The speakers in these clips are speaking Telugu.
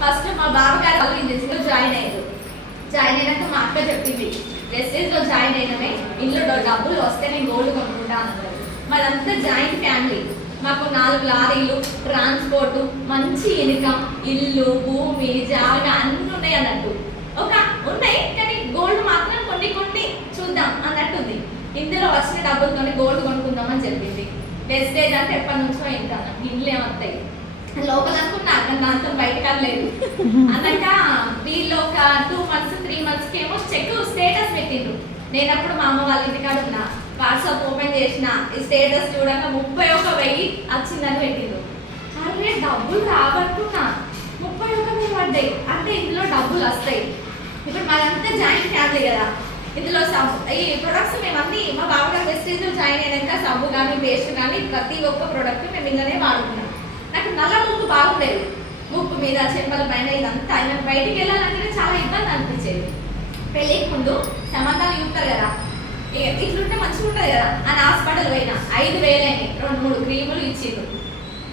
ఫస్ట్ మా బావగారు వాళ్ళు ఇండస్ట్రీలో జాయిన్ అయ్యారు. జాయిన్ అయినాక మా అక్క చెప్పింది, వెస్టేజ్ లో జాయిన్ అయినమే ఇంట్లో డబ్బులు వస్తే నేను గోల్డ్ కొనుక్కుంటా అన్నారు. మాదంతా జాయింట్ ఫ్యామిలీ. మాకు 4 లారీలు, ట్రాన్స్పోర్ట్, మంచి ఇన్కమ్, ఇల్లు, భూమి, జాగా అన్నీ ఉన్నాయి అన్నట్టు. ఉన్నాయి కానీ గోల్డ్ మాత్రం కొన్ని కొన్ని చూద్దాం అన్నట్టుంది. ఇందులో వచ్చిన డబ్బులతో గోల్డ్ కొనుక్కుందామని చెప్పింది. వెస్టేజ్ అంటే ఎప్పటి నుంచో వింటాను, ఇండ్లు ఏమవుతాయి లోపల అనుకున్నా, దాంతో బయటకు లేదు అన్నాక వీళ్ళు ఒక 2 months 3 months ఏమో చెక్ స్టేటస్ పెట్టిండ్రు. నేనప్పుడు మా అమ్మ వాళ్ళ ఇంటికాడ ఉన్నా. వాట్సాప్ ఓపెన్ చేసిన ఈ స్టేటస్ చూడక 31,000 వచ్చిందని పెట్టిండ్రు. అరే డబ్బులు రాబట్టున్నా 31,000 పడ్డాయి అంటే ఇందులో డబ్బులు వస్తాయి. ఇప్పుడు మాదంతా జాయింట్ ఫ్యామిలీ కదా. ఇందులో సబ్బు ఈ ప్రొడక్ట్స్ మేమన్నీ మా బావగారు వెస్టేజ్లో జాయిన్ అయినాక సబ్బు కానీ పేస్ట్ కానీ ప్రతి ఒక్క ప్రోడక్ట్ మేము ఇందులోనే వాడుకున్నాం. నాకు నల్ల ముక్కు బాగుండేది, ముక్కు మీద చెంపల పైన ఇదంతా ఆయన బయటికి వెళ్ళాలంటే చాలా ఇబ్బంది అనిపించేది. పెళ్ళికి ముందు సంబంధాలు చూస్తారు కదా, ఇట్లుంటే మంచిగా ఉంటుంది కదా అని హాస్పిటల్ పోయినా 5,000 అయినాయి. 2-3 క్రీములు ఇచ్చిండ్రు,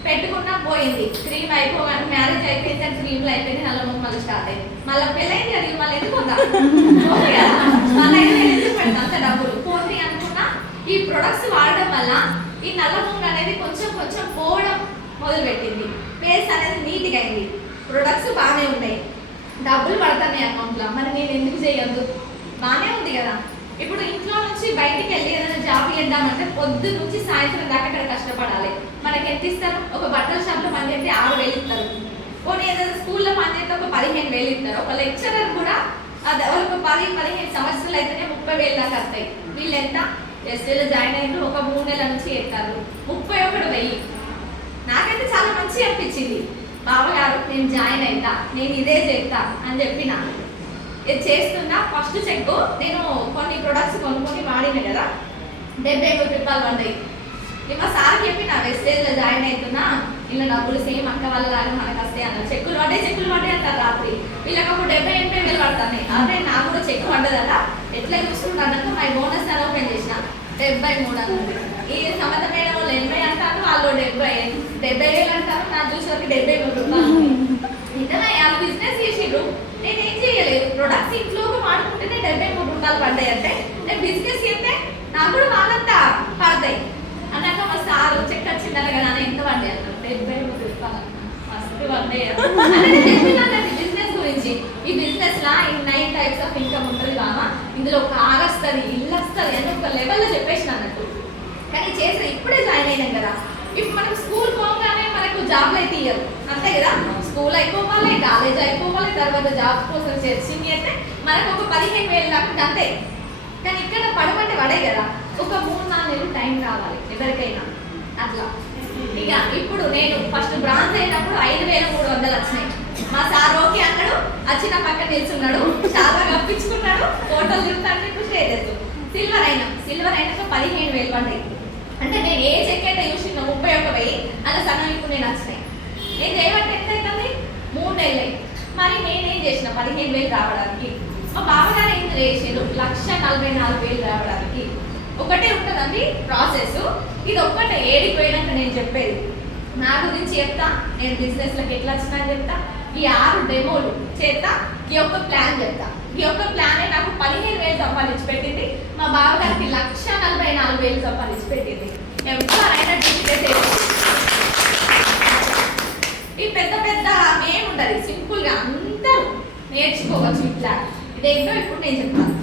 పెట్టుకున్నా పోయింది. క్రీమ్ అయిపోగానే మ్యారేజ్ అయిపోయింది, క్రీములు అయిపోయింది, నల్ల ముక్కు మళ్ళీ స్టార్ట్ అయింది. మళ్ళీ పెళ్ళైంది అది మళ్ళీ ఎందుకు ఉందా మళ్ళీ 5,000 ఎందుకు పెడతా అంత డబ్బులు పోండి అనుకున్నా. ఈ ప్రొడక్ట్స్ వాడడం వల్ల ఈ నల్ల ముక్కు అనేది కొంచెం కొంచెం పోవడం మొదలుపెట్టింది. ఫేస్ అనేది నీట్గా అయింది. ప్రొడక్ట్స్ బాగానే ఉన్నాయి, డబ్బులు పడతాయి అకౌంట్లో. మరి నేను ఎందుకు చేయొద్దు, బాగానే ఉంది కదా. ఇప్పుడు ఇంట్లో నుంచి బయటికి వెళ్ళి ఏదైనా జాబ్ చేద్దామంటే పొద్దు నుంచి సాయంత్రం దాకా అక్కడ కష్టపడాలి. మనకి ఎంత ఇస్తారు? ఒక బట్టల షాప్లో పని చేస్తే 6,000 ఇస్తారు. పోనీ ఏదైనా స్కూల్లో పని చేస్తే ఒక 15,000 ఇస్తారు. ఒక లెక్చరర్ కూడా అది ఒక 10-15 సంవత్సరాలు అయితేనే 30,000 దాకా వస్తాయి. వీళ్ళు ఎంత ఎస్టీలో జాయిన్ అయిన ఒక 3 నెలల నుంచి చేస్తారు 31,000. నాకైతే చాలా మంచి అనిపించింది. బావగారు నేను జాయిన్ అవుతా, నేను ఇదే చేస్తా అని చెప్పిన. ఇది చేస్తున్నా. ఫస్ట్ చెక్ నేను కొన్ని ప్రొడక్ట్స్ కొనుక్కొని వాడిన కదా, 75 రూపాయలు పడ్డాయి. నేను మా సార్ చెప్పిన వెస్టేజ్లో జాయిన్ అవుతున్నా, ఇలా డబ్బులు సేమ్ అక్క వాళ్ళ లాగా మనకు వస్తాయి అన్నారు. చెక్కులు పడ్డాయి అంటారు రాత్రి. వీళ్ళకి ఒక 70-80,000 పడుతున్నాయి. అదే నాకు కూడా చెక్ పడ్డదట. ఎట్లా చూసుకుంటానంటే మై బోనస్ అని ఓపెన్ చేసిన 73 అన్నది. ఈ సమత మేడం వాళ్ళు 80 అంటారు, వాళ్ళు 70,000 అంటారు. నా చూసేవారికి 73 రూపాయలు. నిజమే వాళ్ళు బిజినెస్ చేసిండ్రు, నేనేం చేయలేదు. ప్రొడక్ట్స్ ఇంట్లో వాడుకుంటేనే 73 రూపాయలు పడ్డాయి. అంటే నేను బిజినెస్ చేస్తే నాకు కూడా వాళ్ళంతా పడతాయి అన్నాక మా సారు చెక్ వచ్చిందట కదా ఎంత పడ్డాయి అన్నారు. 73 రూపాయలు ఫస్ట్ పడ్డాయి. బిజినెస్ గురించి ఈ business law 9 types of income ఉంటుంది కావా, ఇందులో కార్ వస్తుంది, ఇల్లు వస్తుంది అని ఒక లెవెల్లో చెప్పేసిన అన్నట్టు. కానీ చేస్తే ఇప్పుడే జాయిన్ అయినాం కదా. ఇప్పుడు మనం స్కూల్ పోగానే మనకు జాబ్లు అయితే ఇయ్యరు అంతే కదా. స్కూల్ అయిపోవాలి, కాలేజ్ అయిపోవాలి, తర్వాత జాబ్ కోసం సెర్చింగ్ చేస్తే మనకు ఒక 15,000 దాకా అంతే. కానీ ఇక్కడ పడమంటే పడే కదా, ఒక 3-4 నెలలు టైం కావాలి ఎవరికైనా అట్లా. ఇక ఇప్పుడు నేను ఫస్ట్ బ్రాంజ్ అయినప్పుడు 5,300 వచ్చినాయి. మా సార్ ఓకే అన్నాడు, వచ్చి నా పక్కన నిల్చున్నాడు, చాలా కప్పించుకున్నాడు, ఫోటోలు తిరుగుతాడు. ఇప్పుడు స్టేటస్ సిల్వర్ అయినాక 15,000 పడ్డాయి. అంటే నేను ఏ చెక్ అయితే చూసిన 31,000 అలా సగం ఇప్పుడు నేను వచ్చినాయి. నేను చేయబట్టి ఎంత అవుతుంది? 3 నెలలు. మరి నేనేం చేసిన 15,000 రావడానికి? మా బావగారు ఏం చేసిండు 1,44,000 రావడానికి. ఒకటే ఉంటుందండి ప్రాసెస్. ఇది ఒక్కటే ఏడికి పోయినాక నేను చెప్పేది. నా గురించి చెప్తా, నేను బిజినెస్లకు ఎట్లా వచ్చినా చెప్తా, ఈ 6 డెమోలు చేస్తా, ఈ యొక్క ప్లాన్ చెప్తా. ఈ యొక్క ప్లానే నాకు 15,000 సంపాదించి పెట్టింది. మా బావగారికి 1,44,000 సంపాదించి పెట్టింది. ఎవరైనా ఈ పెద్ద పెద్ద ఏముండదు, సింపుల్గా అందరూ నేర్చుకోవచ్చు. ఇట్లా ఇదేంటో ఇప్పుడు నేను చెప్తాను.